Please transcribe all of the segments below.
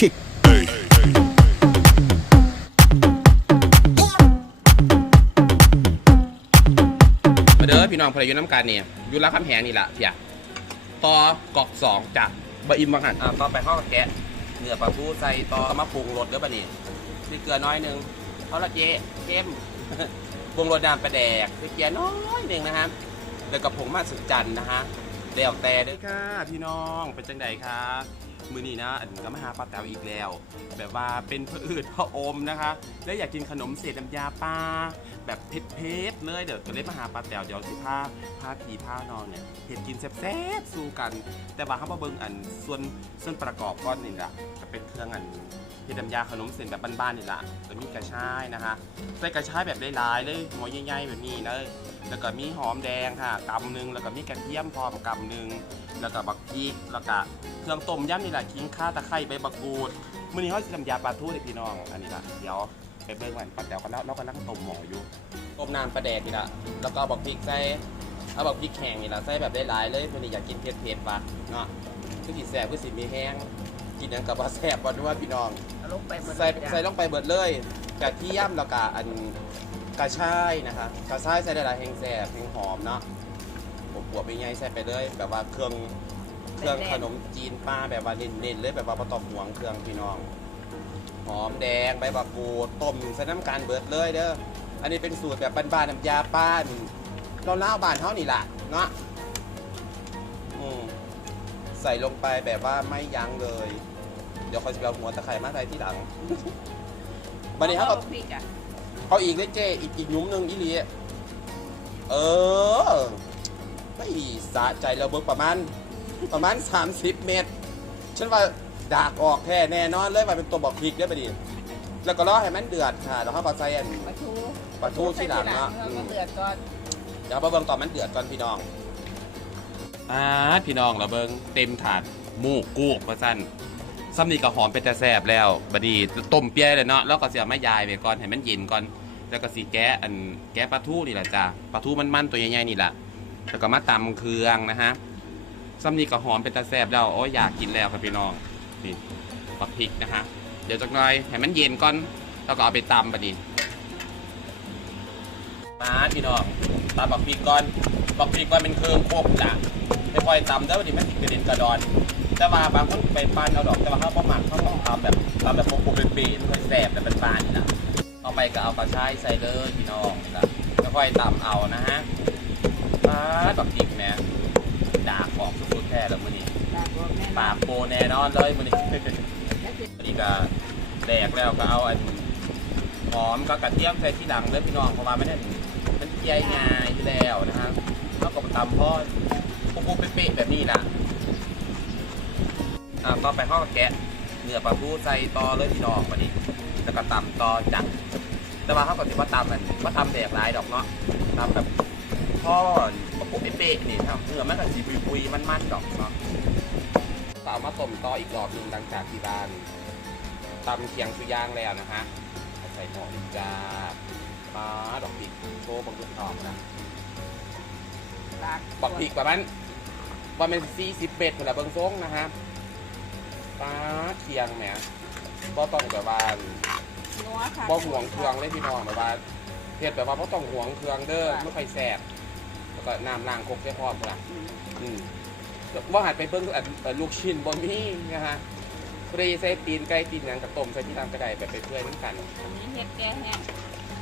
kick. มาเด้อพี่น้องพลยุน้ำกันเนี่ยอยู่รักคำแหงนี่แหละเพียต่อกอกสองจากบะอิมบังหันอ่าต่อไปข้าวกับแกะเนื้อปลาทูใส่ต่อมาปรุงรสเด้อปะนี่นี่เกลือน้อยหนึงเพราะละเจ๊เข้มปรุงรสน้ำปลาแดกนี่เกลือน้อยหนึ่งนะครับแล้วก็ผงมาสุดจันทร์นะฮะเดี่ยวแต่เด้อค่ะพี่น้องเป็นจังไดคะ มือนี้นะอันก็มาหาป้าแต๋วอีกแล้ว แบบว่าเป็นพระอืดพระอมนะคะ แล้วอยากกินขนมเศษน้ำยาปลาแบบเผ็ดๆเลยเดี๋ยวจะเล่นมาหาปลาแต๋วเดี๋ยวสิพาพาผีพานอนเนี่ยเห็ดกินแซ่บๆสู้กัน แต่ว่าเขามาเบิ่งอันส่วนส่วนประกอบก้อนนี่แหละก็เป็นเครื่องอันเห็ดน้ำยาขนมเส้นแบบบ้านๆนี่แหละแล้วมีกระชายนะคะใส่กระชายแบบหลายๆเลยหัวใหญ่ๆแบบนี้เลย แล้วก็มีหอมแดงค่ะกำหนึ่งแล้วก็มีกระเทียมพร้อมกำหนึ่งแล้วก็บักพริกแล้วก็เครื่องต้มยำนี่แหละขิงข่าตะไคร้ใบบักกูดมื้อนี้เขาจะทำยาปลาทูเลยพี่น้องอันนี้ละเดี๋ยวไปเบิ่งกันปลาแต๋วกันแล้วเรากำลังต้มหม้ออยู่ต้มน้ำปลาแดกนี่ละแล้วก็บักพริกใส่เอาแบบพริกแห้งนี่แหละใส่แบบได้หลายเลยวันนี้อยากกินเผ็ดเผ็ดๆปะเนาะคือสีแสบคือสีมีแห้งกินหยังกับว่าแสบก่อนด้วยพี่น้องเอาลงไปหมดใส่เลยจ้ะใส่ลงไปเบิดเลยกระเทียมแล้วก็อัน กระชายนะคะกระชายใส่ได้หลายแห้งแสบแห้งหอมเนาะผมปวดไปไงใส่ไปเลยแบบว่าเครื่องเครื่องขนมจีนป้าแบบว่าเน้นๆเลยแบบว่าบ่ต้องห่วงเครื่องพี่น้องหอมแดงใบบักกูดต้มใส่น้ำการเบิดเลยเด้ออันนี้เป็นสูตรแบบบ้านๆน้ำยาป้านเราเล่าบ้านเท่านี่แหละเนาะอืมใส่ลงไปแบบว่าไม่ยั้งเลย เดี๋ยวเขาจะเอาหัวตะไคร้มาใส่ที่หลังบันนี้เขาเอาก็พริกอะ เอาอีกเลยเจอีกอีกหนุ่มหนึ่งอีหลีเออ ไม่สะใจเราเบิกประมาณ ประมาณ 30 เมตร ฉันว่าดากออกแท้แน่นอนเลยว่าเป็นตัวบอกพริกได้อไปดิแล้วก็รอให้มันเดือดค่ะแล้วเขาก็ใส่อันปลาทูปลาทูที่หลังเนาะใส่อืทีมหลังเดือดก่อนเดี๋ยวมาเบิ่งตอนมันเดือดก่อนพี่น้องอ่าพี่น้องเราเบิ่งเต็มถาดหมูกูกว่าสั้น ซ้ำนี่ก็หอมเป็นแต่แซ่บแล้วบัดนี้ต้มเปี๊ยะเลยเนาะแล้วก็เสียไมายายไปก่อนให้มันเย็นก่อน แล้วก็สีแกะอันแกะปลาทูนี่แหละจ้ะปลาทูมันๆตัวใหญ่ๆนี่แหละแล้วก็มาตำเครื่องนะฮะซ้ำนี่ก็หอมเป็นแต่แซ่บแล้วโอ้ยอยากกินแล้วครับพี่น้องนี่ปักพริกนะฮะเดี๋ยวจักหน่อยให้มันเย็นก่อน แล้วก็เอาไปตำบัดนี้มาพี่น้องตำบักพริกก่อนบักพริกว่าเป็นเครื่องควบจ้ะค่อยตำได้วันนี้มันติดกระเด็นกระดอน แต่ว่าบางคนไปปั้นเอาดอกแต่ว่าเขาประมักเขาต้องตำแบบตำแบบโปกๆเปรี้ๆด้วยแสบแต่เป็นปานนี่นะเอาไปก็เอากระชายใส่เลยพี่น้องนะไม่ค่อยตำเอานะฮะปาดบักพริกแหม่ดากออกสุดๆแท้แล้วมื้อนี้ลาบวกแน่นปาอนกโปแน่นอนเลยมื้อนี้แล้วคืออันนี้ก็แดกแล้วก็เอาอันหอมก็กระเทียมใส่ที่หลังเลยพี่น้องเพราะว่าไม่ได้มันเจียง่ายอยู่แล้วนะฮะแล้วก็ตำพ่อปุ๊บๆเป๊ะๆแบบนี้นะ อ่าต่อไปห้องแกะเนื้อปลาทูใส่ตอเลยพี่น้องวันนี้แล้วก็ตำตอจักแต่ว่าเขาก็ถือว่าตำมันว่าตำแดกหลายดอกเนาะตำแบบพ่อปุ๊บเป๊ะนี่ครับเนื้อมันก็สีปุยๆมันๆดอกเนาะก็เอามาต้มต่ออีกรอบหนึงหลังจากที่บ้านตำเคียงสุย่างแล้วนะฮะใส่หมออีกจ้าปลาดอกพริกโชว์บักลูกออกนะลากบักพริกประมาณว่าเป็นสี่สิบเบ็ดคนละเบิ้งทรงนะฮะ ปลาเคียงแหมก็ต้องแบบว่านัวค่ะบ่ห่วงเครื่องเลยพี่น้องแบบว่าเผ็ดแบบว่าบ่ต้องห่วงเครื่องเด้อไม่ค่อยแสบแล้วก็น้ำล้างครกใส่พร้อมละอืมอืมว่าหันไปเบิ้งอันอันลูกชิ้นบะหมี่นะฮะปรีใส่ตีนไก่ตีนหยังกับต้มใส่ที่ตามกระไดแบบไปเพื่อนกันอันนี้เห็ดแก้แห้ง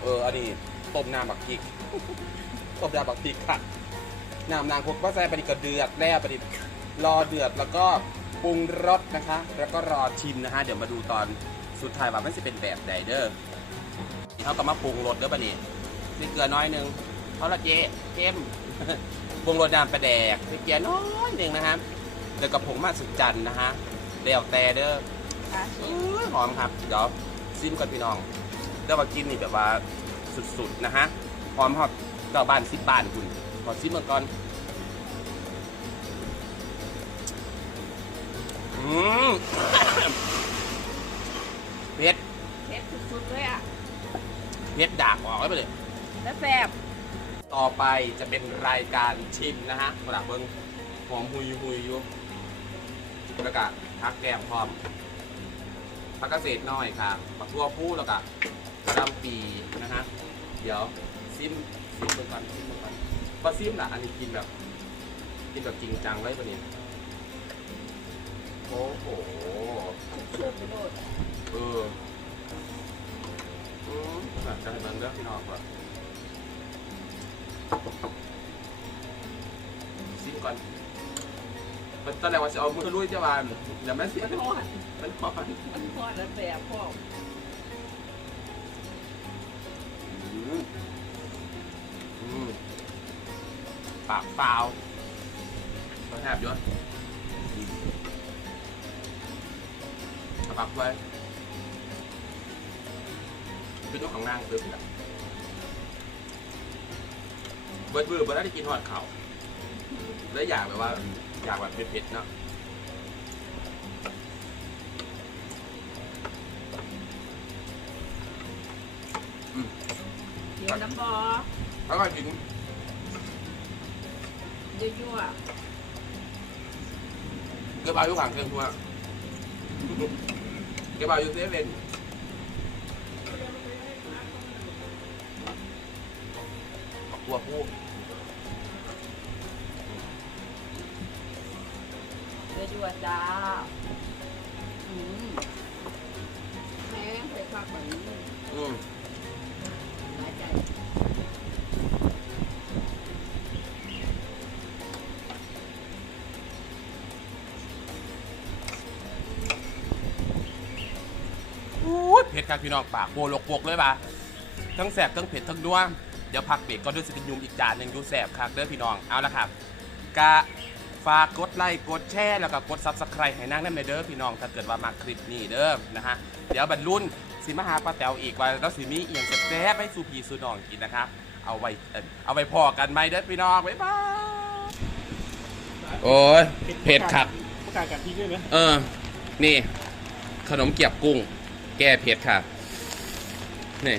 เอออันนี้ต้มน้ำบักพริกต้มน้ำบักพริกค่ะน้ำนางพวกว่าใส่ปลาดิกระเดือดแล้วปลาดิรอเดือดแล้วก็ ปรุงรสนะคะ แล้วก็รอชิมนะฮะเดี๋ยวมาดูตอนสุดท้ายว่ามันจะเป็นแบบใดเด้อนี่เขาก็มาปรุงรสด้อปะนี่นี่เกลือน้อยนึงเขาละเจ๊เข้มปรุงรสน้ำปลาแดกนี่เกลือน้อยนึงนะฮะแล้วก็ผงมาสุดจันนะฮะเดวแต่เด้อหอมครับ เดี๋ยวซิมก่อนพี่น้องเดี๋ยวมากินนี่แบบว่าสุดๆนะฮะหอมหอมเจ้าบ้านซิบบ้านคุณขอซิมมาก่อน อืมเผ็ดเผ็ดสุดๆเลยอะเผ็ดดากออกแล้วไปเลยแล้วแซ่บต่อไปจะเป็นรายการชิมนะฮะกระดาษเบิ้งหอมหุยหุยๆอยู่แล้วก็ทักแก้มพร้อมผักเกษตรน้อยค่ะผักทั่วผู้แล้วก็กระหลำปีนะฮะเดี๋ยวซิมซิมเมือกันซิมเมือกันพอซิมล่ะอันนี้กินแบบ กินแบบจริงจังเลยปะเนี่ย โอ้โหชุบไปโดดเอออืมน่าจะให้เบิ่งเด้อพี่น้องก่อนซิมก่อนมันตอนแรกว่าจะเอามือลุยเจ้าบานเดี๋ยวแม่เสียมันมันทอดมันพอนมันทอดแล้วแบบพ่ออืมอืมปากเปล่าต้องแทบยศ เอาปากไว้เป็นยกของนางเติมอีกแล้วเบิร์ดเบิร์ดเบิร์ดได้กินหอดเขาแล้วอยากแบบว่า อยากแบบเผ็ดๆเนาะเดี๋ยวน้ำบอแล้วก็กินยั่วเกลือเบาอยู่ข้างเครื่องครัว เกลือเเผ็ดครับพี่น้องปากโบลกปวกเลยป่ะทั้งแสบทั้งเผ็ดทั้งนัวเดี๋ยวพักเบรกก็ด้วยสิเป็นยุมอีกจานหนึ่งดูแสบครับเด้อพี่น้องเอาละครับกะฝากกดไลค์กดแชร์แล้วก็กดซับสไครต์ให้นั่งนั่นเลยเด้อพี่น้องถ้าเกิดว่ามาคลิปนี้เด้อนะฮะเดี๋ยวบรรลุนสิมาหาป้าแต๋วอีกว่าแล้วสิมีเอียงแซ่บๆให้สูพีสูน้องกินนะครับเอาไว้เอิ่มเอาไว้พอกันไหมเด้อพี่น้องบ๊ายบายโอ้ยเผ็ดครับประกาศกัดพริกด้วยไหมเออนี่ขนมเกี๊ยบกุ้ง แก้เผ็ดค่ะนี่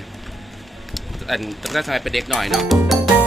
อันจะทำไมเป็นเด็กหน่อยเนาะ